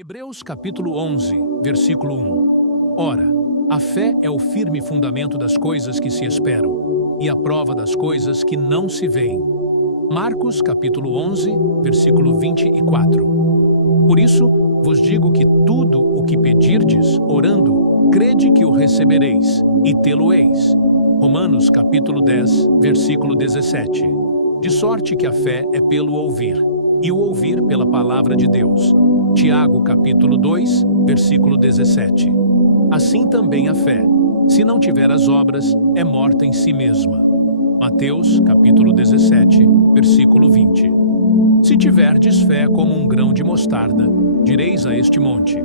Hebreus capítulo 11, versículo 1. Ora, a fé é o firme fundamento das coisas que se esperam, e a prova das coisas que não se veem. Marcos capítulo 11, versículo 24. Por isso, vos digo que tudo o que pedirdes, orando, crede que o recebereis, e tê-lo-eis. Romanos capítulo 10, versículo 17. De sorte que a fé é pelo ouvir, e o ouvir pela palavra de Deus. Tiago capítulo 2, versículo 17. Assim também a fé, se não tiver as obras, é morta em si mesma. Mateus capítulo 17, versículo 20. Se tiverdes fé como um grão de mostarda, direis a este monte: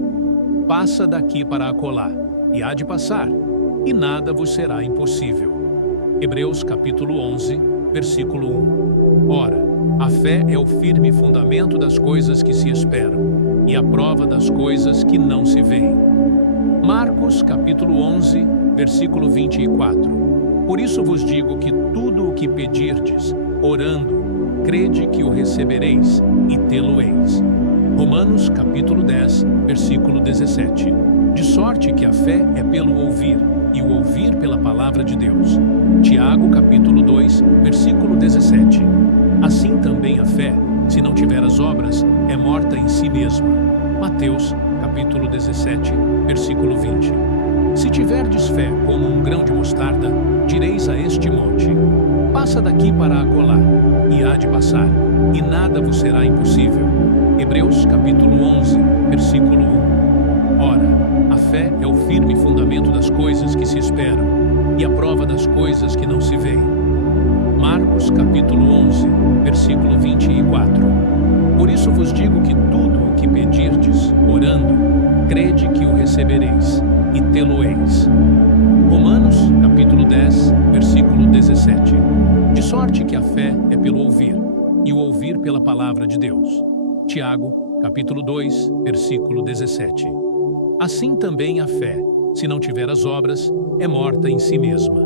passa daqui para acolá, e há de passar, e nada vos será impossível. Hebreus capítulo 11, versículo 1. Ora, a fé é o firme fundamento das coisas que se esperam, e a prova das coisas que não se veem. Marcos capítulo 11, versículo 24. Por isso vos digo que tudo o que pedirdes, orando, crede que o recebereis, e tê-lo-eis. Romanos capítulo 10, versículo 17. De sorte que a fé é pelo ouvir, e o ouvir pela palavra de Deus. Tiago capítulo 2, versículo 17. Assim também a fé, se não tiver as obras, é morta em si mesma. Mateus capítulo 17, versículo 20. Se tiverdes fé como um grão de mostarda, direis a este monte: passa daqui para acolá, e há de passar, e nada vos será impossível. Hebreus capítulo 11, versículo 1. Ora, a fé é o firme fundamento das coisas que se esperam, e a prova das coisas que não se veem. Marcos capítulo 11, versículo 24. Por isso vos digo que tudo o que pedirdes, orando, crede que o recebereis, e tê-lo-eis. Romanos capítulo 10, versículo 17. De sorte que a fé é pelo ouvir, e o ouvir pela palavra de Deus. Tiago capítulo 2, versículo 17. Assim também a fé, se não tiver as obras, é morta em si mesma.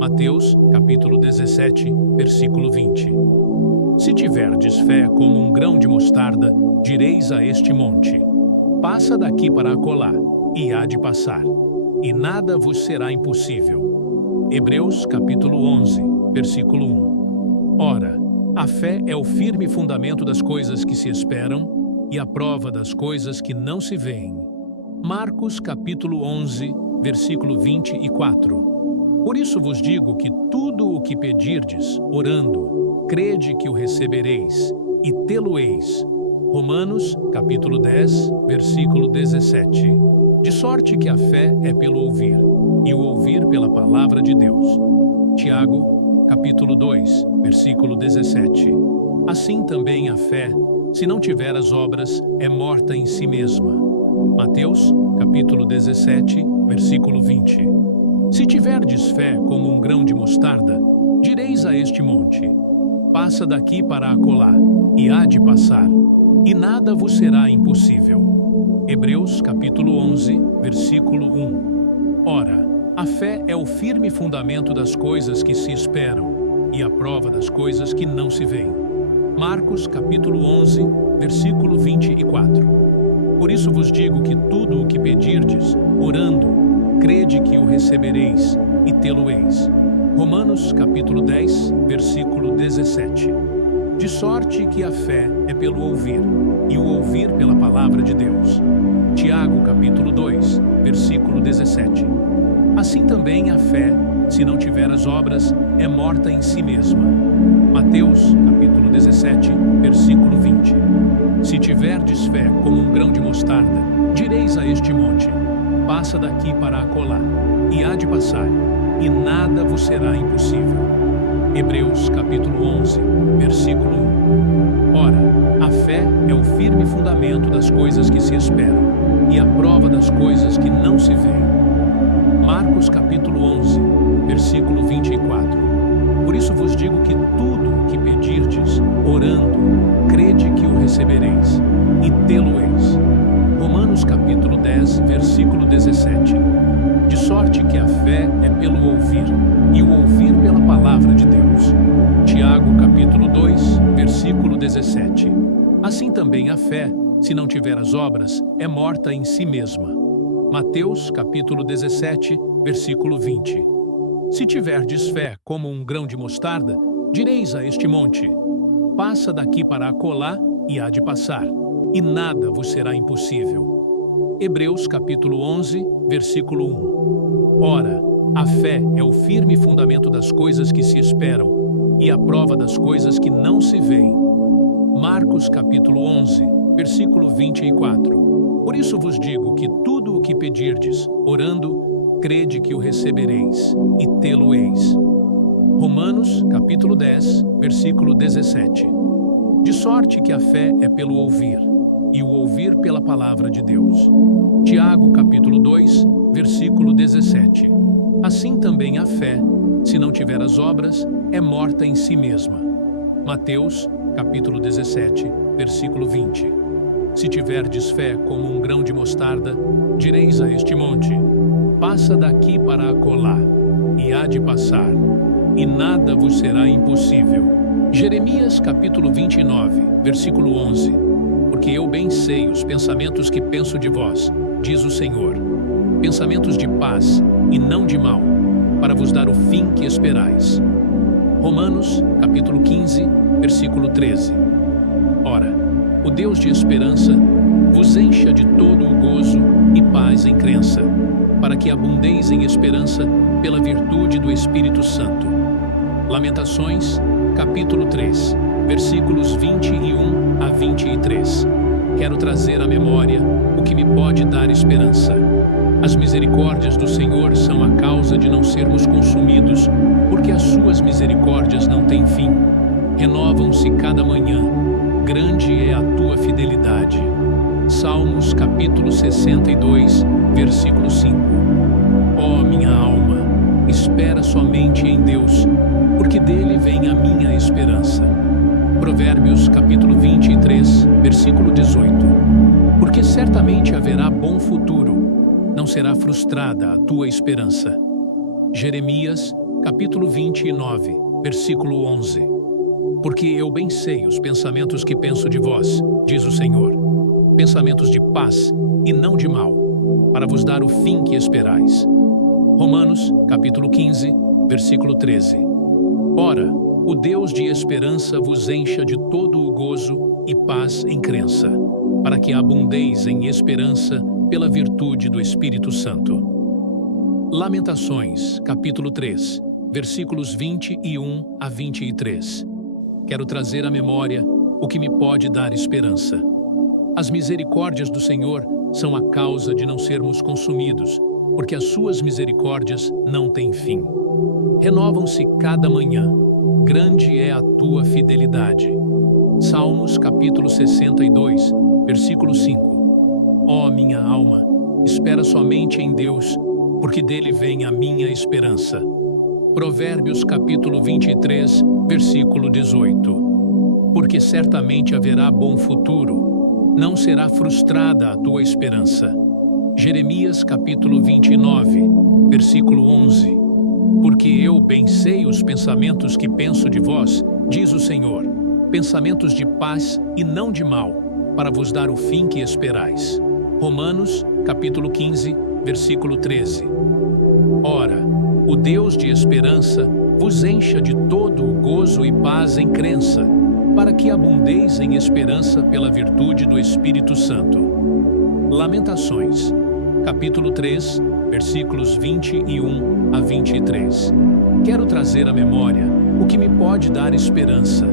Mateus capítulo 17, versículo 20. Se tiverdes fé como um grão de mostarda, direis a este monte: passa daqui para acolá, e há de passar, e nada vos será impossível. Hebreus capítulo 11, versículo 1. Ora, a fé é o firme fundamento das coisas que se esperam, e a prova das coisas que não se veem. Marcos capítulo 11, versículo 24. Por isso vos digo que tudo o que pedirdes, orando, crede que o recebereis, e tê-lo-eis. Romanos capítulo 10, versículo 17. De sorte que a fé é pelo ouvir, e o ouvir pela palavra de Deus. Tiago capítulo 2, versículo 17. Assim também a fé, se não tiver as obras, é morta em si mesma. Mateus capítulo 17, versículo 20. Se tiverdes fé como um grão de mostarda, direis a este monte: passa daqui para acolá, e há de passar, e nada vos será impossível. Hebreus capítulo 11, versículo 1. Ora, a fé é o firme fundamento das coisas que se esperam, e a prova das coisas que não se veem. Marcos capítulo 11, versículo 24. Por isso vos digo que tudo o que pedirdes, orando, crede que o recebereis, e tê-lo-eis. Romanos capítulo 10, versículo 17. De sorte que a fé é pelo ouvir, e o ouvir pela palavra de Deus. Tiago capítulo 2, versículo 17. Assim também a fé, se não tiver as obras, é morta em si mesma. Mateus capítulo 17, versículo 20. Se tiverdes fé como um grão de mostarda, direis a este monte: passa daqui para acolá, e há de passar, e nada vos será impossível. Hebreus capítulo 11, versículo 1. Ora, a fé é o firme fundamento das coisas que se esperam, e a prova das coisas que não se veem. Marcos capítulo 11, versículo 24. Por isso vos digo que tudo o que pedirdes, orando, crede que o recebereis, e tê-lo-eis. Romanos capítulo 10, versículo 17. De sorte que a fé é pelo ouvir, e o ouvir pela palavra de Deus. Tiago capítulo 2, versículo 17. Assim também a fé, se não tiver as obras, é morta em si mesma. Mateus, capítulo 17, versículo 20. Se tiverdes fé como um grão de mostarda, direis a este monte: passa daqui para acolá, e há de passar, e nada vos será impossível. Hebreus, capítulo 11, versículo 1. Ora, a fé é o firme fundamento das coisas que se esperam, e a prova das coisas que não se veem. Marcos, capítulo 11, versículo 24. Por isso vos digo que tudo o que pedirdes, orando, crede que o recebereis, e tê-lo-eis. Romanos, capítulo 10, versículo 17. De sorte que a fé é pelo ouvir, e o ouvir pela palavra de Deus. Tiago, capítulo 2, versículo 17. Assim também a fé, se não tiver as obras, é morta em si mesma. Mateus, capítulo 17, versículo 20. Se tiverdes fé como um grão de mostarda, direis a este monte: passa daqui para acolá, e há de passar, e nada vos será impossível. Jeremias, capítulo 29, versículo 11. Porque eu bem sei os pensamentos que penso de vós, diz o Senhor, pensamentos de paz e não de mal, para vos dar o fim que esperais. Romanos, capítulo 15, versículo 13. Ora, o Deus de esperança vos encha de todo o gozo e paz em crença, para que abundeis em esperança pela virtude do Espírito Santo. Lamentações, capítulo 3, versículos 21 a 23. Quero trazer à memória o que me pode dar esperança. As misericórdias do Senhor são a causa de não sermos consumidos, porque as suas misericórdias não têm fim. Renovam-se cada manhã. Grande é a tua fidelidade. Salmos, capítulo 62, versículo 5. Ó minha alma, espera somente em Deus, porque dele vem a minha esperança. Provérbios, capítulo 23, versículo 18. Porque certamente haverá bom futuro, não será frustrada a tua esperança. Jeremias, capítulo 29, versículo 11. Porque eu bem sei os pensamentos que penso de vós, diz o Senhor, pensamentos de paz e não de mal, para vos dar o fim que esperais. Romanos, capítulo 15, versículo 13. Ora, o Deus de esperança vos encha de todo o gozo e paz em crença, para que abundeis em esperança pela virtude do Espírito Santo. Lamentações, capítulo 3, versículos 21 a 23. Quero trazer à memória o que me pode dar esperança. As misericórdias do Senhor são a causa de não sermos consumidos, porque as suas misericórdias não têm fim. Renovam-se cada manhã. Grande é a tua fidelidade. Salmos, capítulo 62, versículo 5. Ó minha alma, espera somente em Deus, porque dele vem a minha esperança. Provérbios, capítulo 23, versículo 18. Porque certamente haverá bom futuro, não será frustrada a tua esperança. Jeremias, capítulo 29, versículo 11. Porque eu bem sei os pensamentos que penso de vós, diz o Senhor, pensamentos de paz e não de mal, para vos dar o fim que esperais. Romanos, capítulo 15, versículo 13. Ora, o Deus de esperança vos encha de todo o gozo e paz em crença, para que abundeis em esperança pela virtude do Espírito Santo. Lamentações, capítulo 3, versículos 21 a 23. Quero trazer à memória o que me pode dar esperança.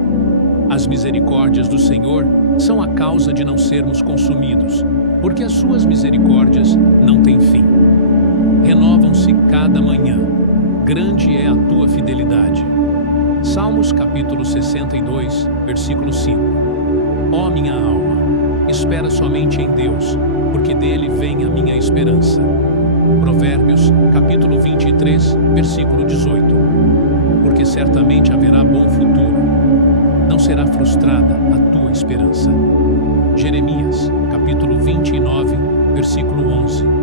As misericórdias do Senhor são a causa de não sermos consumidos, porque as suas misericórdias não têm fim. Renovam-se cada manhã. Grande é a tua fidelidade. Salmos, capítulo 62, versículo 5. Ó minha alma, espera somente em Deus, porque dele vem a minha esperança. Provérbios, capítulo 23, versículo 18. Porque certamente haverá bom futuro, não será frustrada a tua esperança. Jeremias, capítulo 29, versículo 11.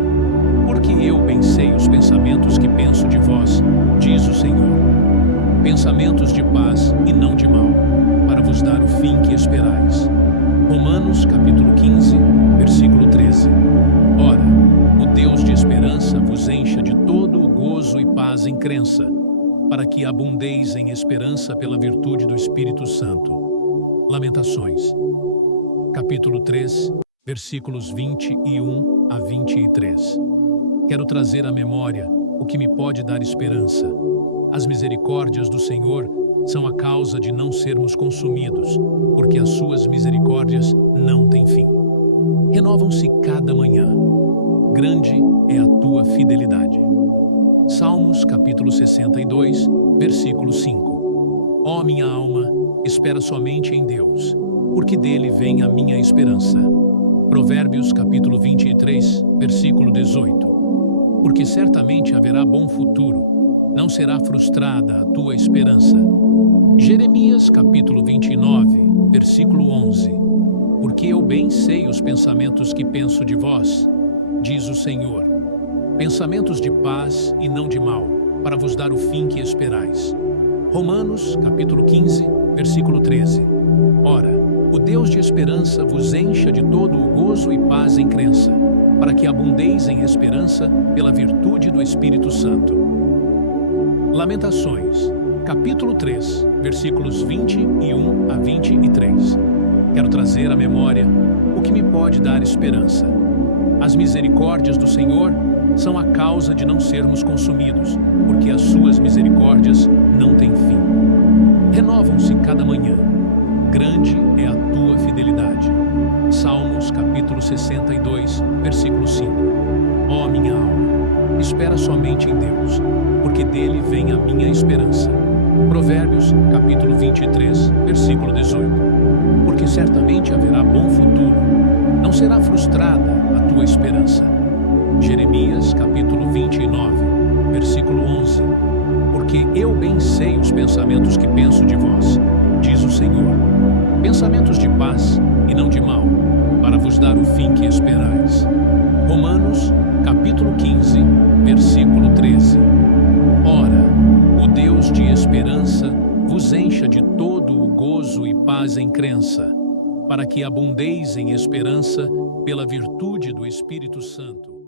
Porque eu bem sei os pensamentos que penso de vós, diz o Senhor, pensamentos de paz e não de mal, para vos dar o fim que esperais. Romanos capítulo 15, versículo 13. Ora, o Deus de esperança vos encha de todo o gozo e paz em crença, para que abundeis em esperança pela virtude do Espírito Santo. Lamentações, capítulo 3, versículos 21 a 23. Quero trazer à memória o que me pode dar esperança. As misericórdias do Senhor são a causa de não sermos consumidos, porque as suas misericórdias não têm fim. Renovam-se cada manhã. Grande é a tua fidelidade. Salmos capítulo 62, versículo 5. Ó minha alma, espera somente em Deus, porque dele vem a minha esperança. Provérbios capítulo 23, versículo 18. Porque certamente haverá bom futuro, não será frustrada a tua esperança. Jeremias capítulo 29, versículo 11. Porque eu bem sei os pensamentos que penso de vós, diz o Senhor, pensamentos de paz e não de mal, para vos dar o fim que esperais. Romanos capítulo 15, versículo 13. Ora, o Deus de esperança vos encha de todo o gozo e paz em crença, para que abundeis em esperança pela virtude do Espírito Santo. Lamentações, capítulo 3, versículos 21 a 23. Quero trazer à memória o que me pode dar esperança. As misericórdias do Senhor são a causa de não sermos consumidos, porque as suas misericórdias não têm fim. Renovam-se cada manhã. Grande é a tua fidelidade. Salmos capítulo 62, versículo 5. Ó minha alma, espera somente em Deus, porque dele vem a minha esperança. Provérbios capítulo 23, versículo 18. Porque certamente haverá bom futuro, não será frustrada a tua esperança. Jeremias capítulo 29, versículo 11. Porque eu bem sei os pensamentos que penso de vós, diz o Senhor, pensamentos de paz e não de mal, para vos dar o fim que esperais. Romanos capítulo 15, versículo 13. Ora, o Deus de esperança vos encha de todo o gozo e paz em crença, para que abundeis em esperança pela virtude do Espírito Santo.